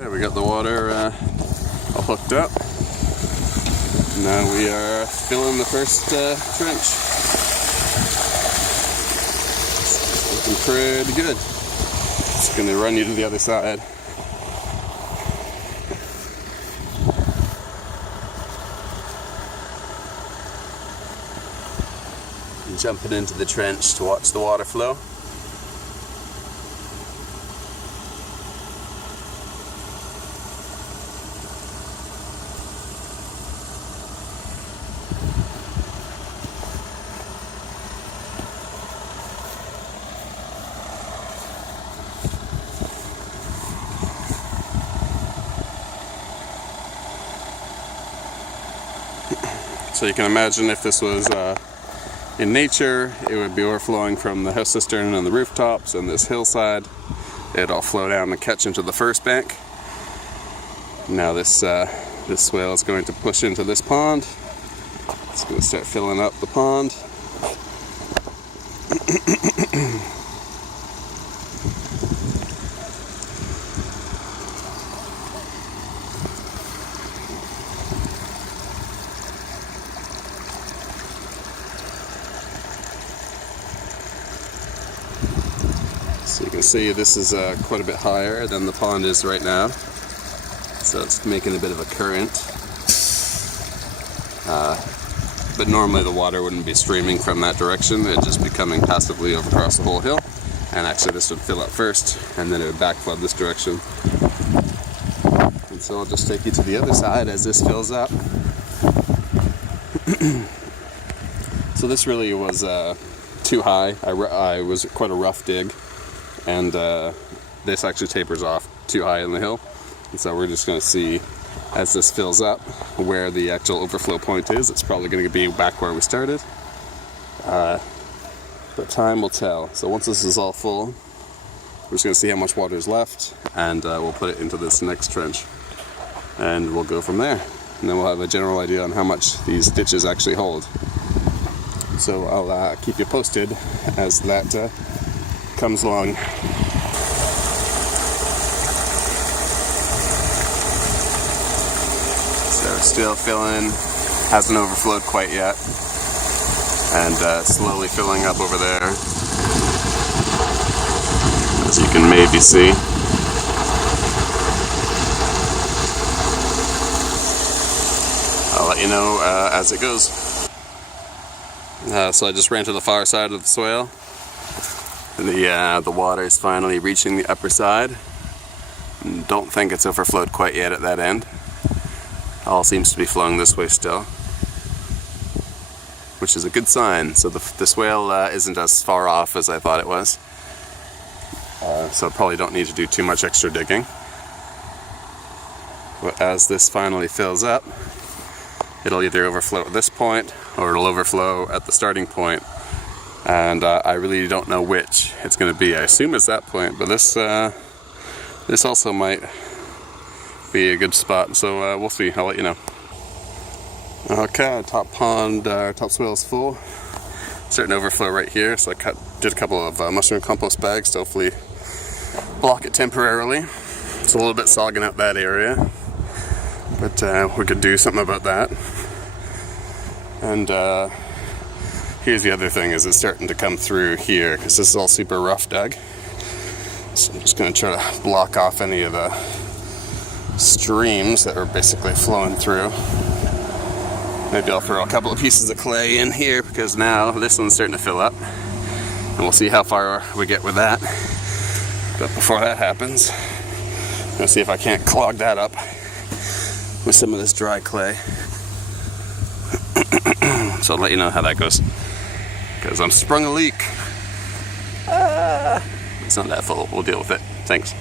Okay, we got the water all hooked up. Now we are filling the first trench. It's looking pretty good. It's going to run you to the other side. And jumping into the trench to watch the water flow. So you can imagine if this was in nature, it would be overflowing from the house cistern and the rooftops and this hillside. It'd all flow down and catch into the first bank. Now this swale is going to push into this pond. It's going to start filling up the pond. So you can see this is quite a bit higher than the pond is right now. So it's making a bit of a current. But normally the water wouldn't be streaming from that direction. It'd just be coming passively over across the whole hill. And actually this would fill up first, and then it would backflood this direction. And so I'll just take you to the other side as this fills up. So this really was too high. I was quite a rough dig. And this actually tapers off too high in the hill, and so we're just going to see as this fills up where the actual overflow point is. It's probably going to be back where we started, but time will tell. So once this is all full, we're just going to see how much water is left, and we'll put it into this next trench, and we'll go from there, and then we'll have a general idea on how much these ditches actually hold. So I'll keep you posted as that comes along. So still filling, hasn't overflowed quite yet, and slowly filling up over there, as you can maybe see. I'll let you know as it goes. So I just ran to the far side of the swale. The water is finally reaching the upper side. Don't think it's overflowed quite yet at that end. All seems to be flowing this way still, which is a good sign. So the swale isn't as far off as I thought it was. So I probably don't need to do too much extra digging. But as this finally fills up, it'll either overflow at this point or it'll overflow at the starting point. And I really don't know which it's going to be. I assume it's that point, but this also might be a good spot. So we'll see. I'll let you know. Okay, top swale is full. Starting to overflow right here. So I did a couple of mushroom compost bags to hopefully block it temporarily. It's a little bit sogging up that area, but we could do something about that. And here's the other thing, is it's starting to come through here, because this is all super rough dug. So I'm just going to try to block off any of the streams that are basically flowing through. Maybe I'll throw a couple of pieces of clay in here, because now this one's starting to fill up. And we'll see how far we get with that. But before that happens, I'm going to see if I can't clog that up with some of this dry clay. So I'll let you know how that goes. Because I'm sprung a leak. It's not that full. We'll deal with it. Thanks.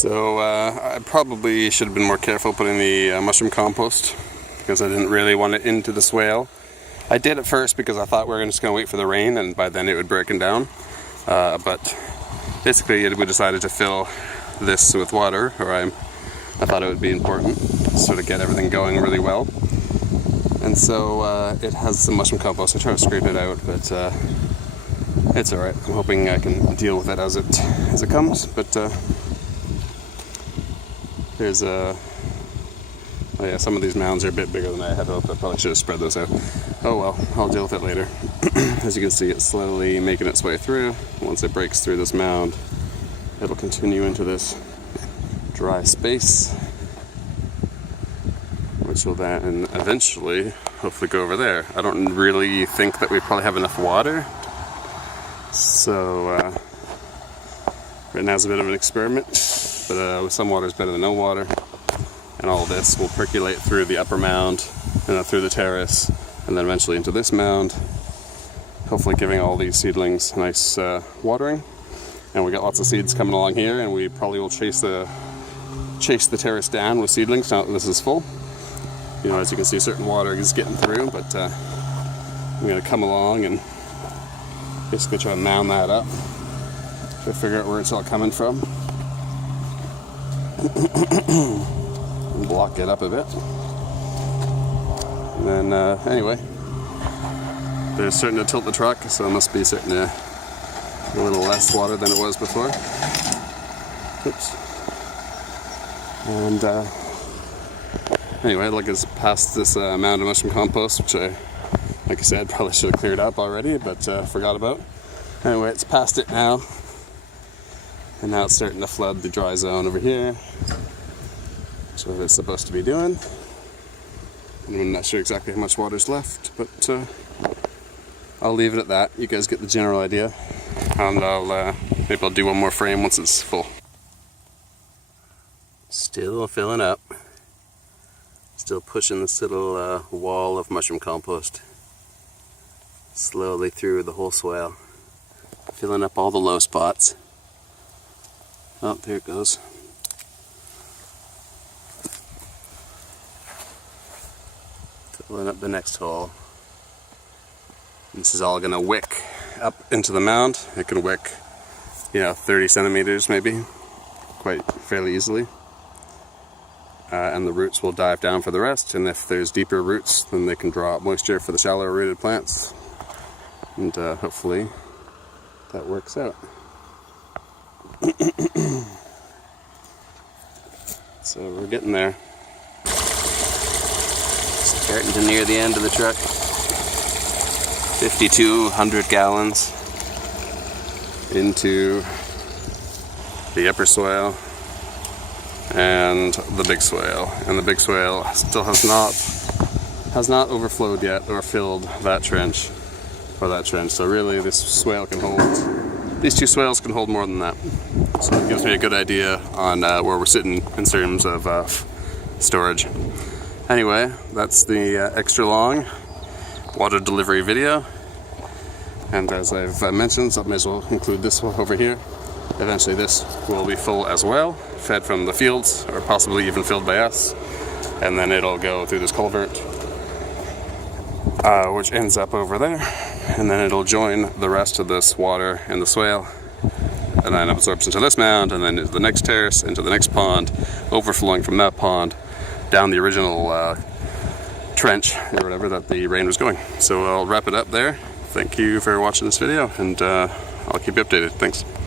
So I probably should have been more careful putting the mushroom compost, because I didn't really want it into the swale. I did at first because I thought we were just going to wait for the rain and by then it would break down. But basically we decided to fill this with water, or I thought it would be important to sort of get everything going really well. And so it has some mushroom compost. I try to scrape it out, but it's alright. I'm hoping I can deal with it as it comes. But there's oh yeah, some of these mounds are a bit bigger than I had hoped. I probably should have spread those out. Oh well, I'll deal with it later. As you can see, it's slowly making its way through. Once it breaks through this mound, it'll continue into this dry space, which will then eventually hopefully go over there. I don't really think that we probably have enough water, so right now is a bit of an experiment, but with some water is better than no water. And all this will percolate through the upper mound and then through the terrace and then eventually into this mound, hopefully giving all these seedlings nice watering. And we got lots of seeds coming along here, and we probably will chase the terrace down with seedlings now that this is full. You know, as you can see, certain water is getting through, but I'm going to come along and basically try to mound that up, try to figure out where it's all coming from. Block it up a bit. And then anyway, they're starting to tilt the truck, so it must be starting to a little less water than it was before. Oops. And anyway, look, it's past this mound of mushroom compost, which I, like I said, probably should have cleared up already, but forgot about. Anyway, it's past it now, and now it's starting to flood the dry zone over here. That's what it's supposed to be doing. I'm not sure exactly how much water's left, but I'll leave it at that. You guys get the general idea, and maybe I'll do one more frame once it's full. Still filling up. Still pushing this little wall of mushroom compost slowly through the whole swale, filling up all the low spots. Oh, there it goes. Filling up the next hole. This is all going to wick up into the mound. It can wick, 30 centimeters maybe, quite fairly easily. And the roots will dive down for the rest, and if there's deeper roots, then they can draw up moisture for the shallower rooted plants. And hopefully that works out. So we're getting there. Starting to near the end of the truck. 5,200 gallons into the upper swale and the big swale. And the big swale still has not overflowed yet or filled that trench or that trench. So really this swale can hold, these two swales can hold more than that. So it gives me a good idea on where we're sitting in terms of storage. Anyway, that's the extra long water delivery video. And as I've mentioned, so I may as well include this one over here. Eventually this will be full as well, fed from the fields, or possibly even filled by us. And then it'll go through this culvert, which ends up over there. And then it'll join the rest of this water in the swale, and then absorbs into this mound, and then into the next terrace, into the next pond, overflowing from that pond down the original trench or whatever that the rain was going. So I'll wrap it up there. Thank you for watching this video, and I'll keep you updated. Thanks.